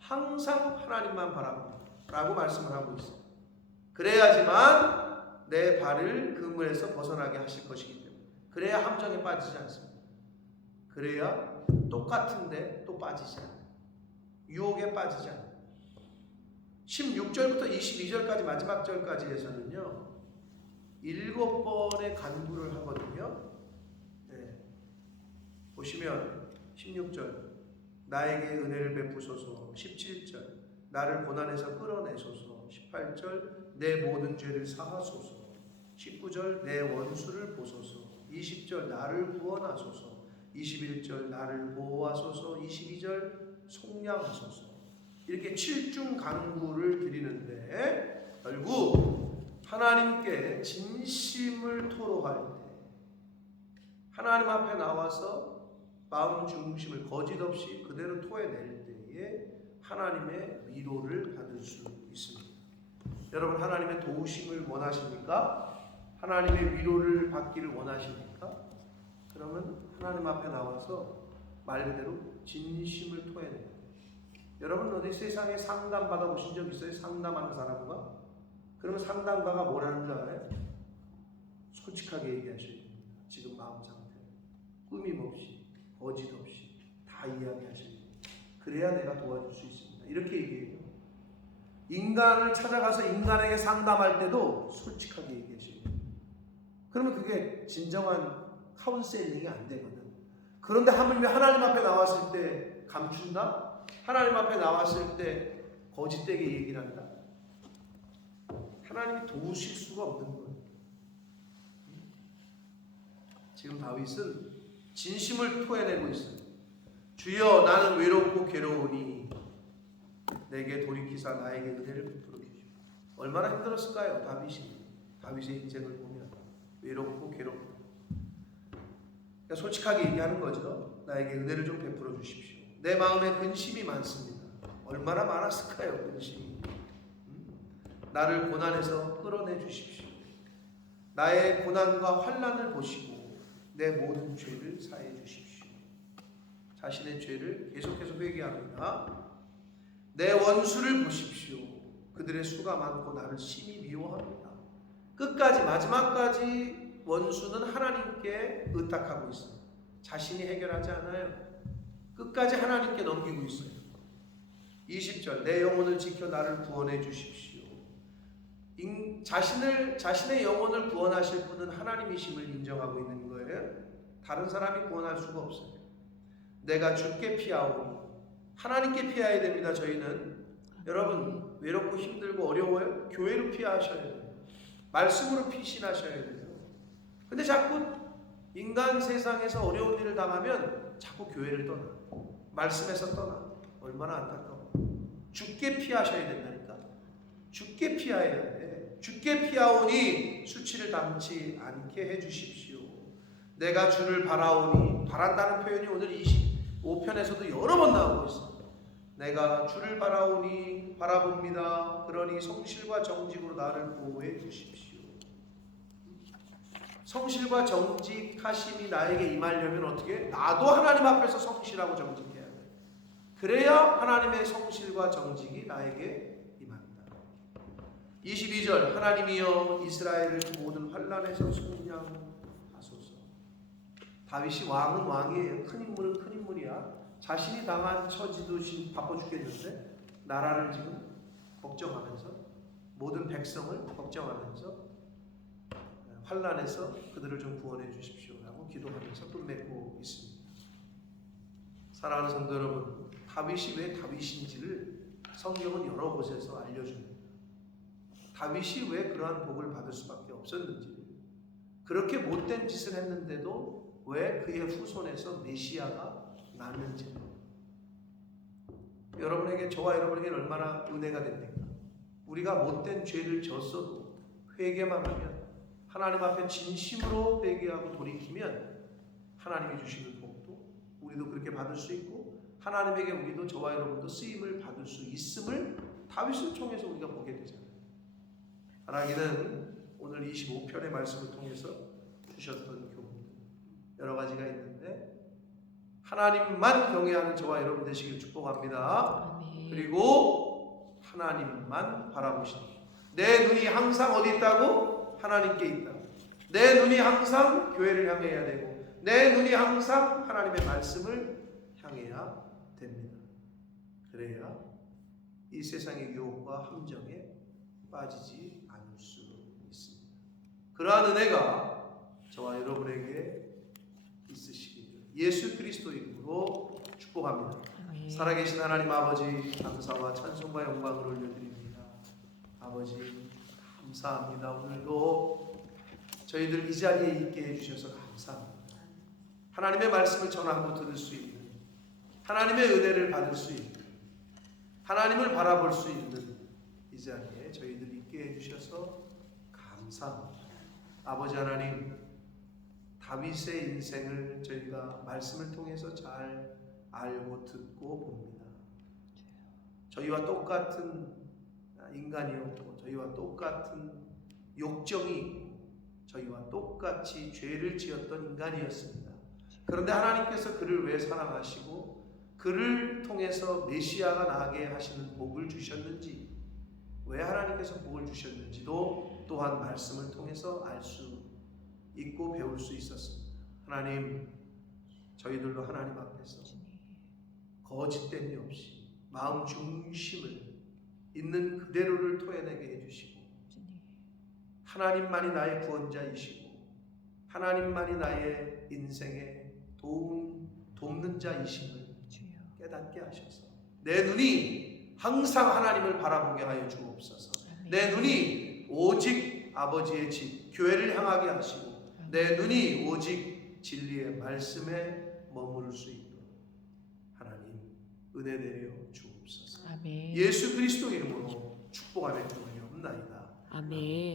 항상 하나님만 바라본다 라고 말씀을 하고 있어요. 그래야지만 내 발을 그물에서 벗어나게 하실 것이기 때문에, 그래야 함정에 빠지지 않습니다. 그래야 똑같은데 또 빠지지 않아요. 유혹에 빠지지 않아요. 16절부터 22절까지 마지막 절까지에서는요 7번의 간구를 하거든요. 네. 보시면 16절 나에게 은혜를 베푸소서, 17절 나를 고난에서 끌어내소서, 18절 내 모든 죄를 사하소서, 19절 내 원수를 보소서, 20절 나를 구원하소서, 21절 나를 보호하소서, 22절 속량하소서. 이렇게 7중 간구를 드리는데 결국 하나님께 진심을 토로할 때, 하나님 앞에 나와서 마음 중심을 거짓 없이 그대로 토해낼 때에 하나님의 위로를 받을 수 있습니다. 여러분, 하나님의 도우심을 원하십니까? 하나님의 위로를 받기를 원하십니까? 그러면 하나님 앞에 나와서 말 그대로 진심을 토해내야 돼요. 여러분, 어디 세상에 상담 받아보신 적 있어요? 상담하는 사람과? 그러면 상담가가 뭐라는 줄 알아요? 솔직하게 얘기하셔야 됩니다. 지금 마음 상태, 꾸밈 없이, 거짓 없이 다 이야기하셔야 됩니다. 그래야 내가 도와줄 수 있습니다. 이렇게 얘기해요. 인간을 찾아가서 인간에게 상담할 때도 솔직하게 얘기하셔야 돼요. 그러면 그게 진정한 카운셀링이 안 되거든. 그런데 하물며 하나님 앞에 나왔을 때 감춘다? 하나님 앞에 나왔을 때 거짓되게 얘기를 한다? 하나님이 도우실 수가 없는 거예요. 지금 다윗은 진심을 토해내고 있어요. 주여, 나는 외롭고 괴로우니 내게 돌이키사 나에게 은혜를 베풀어 주시오. 얼마나 힘들었을까요? 다윗의 인생을 보면 외롭고 괴롭고. 그러니까 솔직하게 얘기하는 거죠. 나에게 은혜를 좀 베풀어 주십시오. 내 마음에 근심이 많습니다. 얼마나 많았을까요? 근심이. 나를 고난에서 끌어내 주십시오. 나의 고난과 환난을 보시고 내 모든 죄를 사해 주십시오. 자신의 죄를 계속해서 회개합니다. 내 원수를 보십시오. 그들의 수가 많고 나를 심히 미워합니다. 끝까지, 마지막까지 원수는 하나님께 의탁하고 있어요. 자신이 해결하지 않아요. 끝까지 하나님께 넘기고 있어요. 20절 내 영혼을 지켜 나를 구원해 주십시오. 자신의 영혼을 구원하실 분은 하나님이심을 인정하고 있는 거예요. 다른 사람이 구원할 수가 없어요. 내가 주께 피하오니, 하나님께 피해야 됩니다. 저희는 여러분 외롭고 힘들고 어려워요? 교회로 피하셔야 돼요. 말씀으로 피신하셔야 돼요. 근데 자꾸 인간 세상에서 어려운 일을 당하면 자꾸 교회를 떠나, 말씀에서 떠나. 얼마나 안타까워. 주께 피하셔야 된다니까. 주께 피해야 돼. 주께 피하오니 수치를 당치 않게 해주십시오. 내가 주를 바라오니, 바란다는 표현이 오늘 25편에서도 여러 번 나오고 있어. 내가 주를 바라오니, 바라봅니다. 그러니 성실과 정직으로 나를 보호해 주십시오. 성실과 정직하심이 나에게 임하려면 어떻게? 나도 하나님 앞에서 성실하고 정직해야 돼. 그래야 하나님의 성실과 정직이 나에게 임한다. 22절 하나님이여 이스라엘을 모든 환난에서 속량하소서. 다윗이 왕은 왕이에요. 큰 인물은 큰 인물이야. 자신이 당한 처지도 지금 바빠 죽겠는데 나라를 지금 걱정하면서, 모든 백성을 걱정하면서 환난에서 그들을 좀 구원해 주십시오라고 기도하면서 끝맺고 있습니다. 사랑하는 성도 여러분, 다윗이 왜 다윗인지를 성경은 여러 곳에서 알려줍니다. 다윗이 왜 그러한 복을 받을 수밖에 없었는지, 그렇게 못된 짓을 했는데도 왜 그의 후손에서 메시아가 낳는지. 여러분에게, 저와 여러분에게 얼마나 은혜가 됩니까? 우리가 못된 죄를 졌어도 회개만 하면, 하나님 앞에 진심으로 회개하고 돌이키면 하나님이 주시는 복도 우리도 그렇게 받을 수 있고, 하나님에게 우리도, 저와 여러분도 쓰임을 받을 수 있음을 다윗을 통해서 우리가 보게 되잖아요. 하나님은 오늘 25편의 말씀을 통해서 주셨던 교훈 여러 가지가 있는데, 하나님만 경외하는 저와 여러분 되시길 축복합니다. 아멘. 그리고 하나님만 바라보시는, 내 눈이 항상 어디 있다고? 하나님께 있다고. 내 눈이 항상 교회를 향해야 되고, 내 눈이 항상 하나님의 말씀을 향해야 됩니다. 그래야 이 세상의 유혹과 함정에 빠지지 않을 수 있습니다. 그러한 은혜가 저와 여러분에게 있으시기를 예수 그리스도 이름으로 축복합니다. 아멘. 살아계신 하나님 아버지, 감사와 찬송과 영광을 올려드립니다. 아버지 감사합니다. 오늘도 저희들 이 자리에 있게 해주셔서 감사합니다. 하나님의 말씀을 전하고 들을 수 있는, 하나님의 은혜를 받을 수 있는, 하나님을 바라볼 수 있는 이 자리에 저희들 있게 해주셔서 감사합니다. 아버지 하나님, 다윗의 인생을 저희가 말씀을 통해서 잘 알고 듣고 봅니다. 저희와 똑같은 인간이었고, 저희와 똑같은 욕정이 있고, 저희와 똑같이 죄를 지었던 인간이었습니다. 그런데 하나님께서 그를 왜 사랑하시고 그를 통해서 메시아가 나게 하시는 복을 주셨는지, 왜 하나님께서 복을 주셨는지도 또한 말씀을 통해서 알 수 있고 배울 수 있었습니다. 하나님, 저희들도 하나님 앞에서 거짓된 일 없이 마음 중심을 있는 그대로를 토해내게 해주시고, 하나님만이 나의 구원자이시고 하나님만이 나의 인생에 돕는 자이심을 깨닫게 하셔서 내 눈이 항상 하나님을 바라보게 하여 주옵소서. 내 눈이 오직 아버지의 집 교회를 향하게 하시고, 내 눈이 오직 진리의 말씀에 머무를 수 있도록 하나님 은혜 내려 주옵소서. 아멘. 예수 그리스도 이름으로 축복하며 기도하옵나이다. 아멘.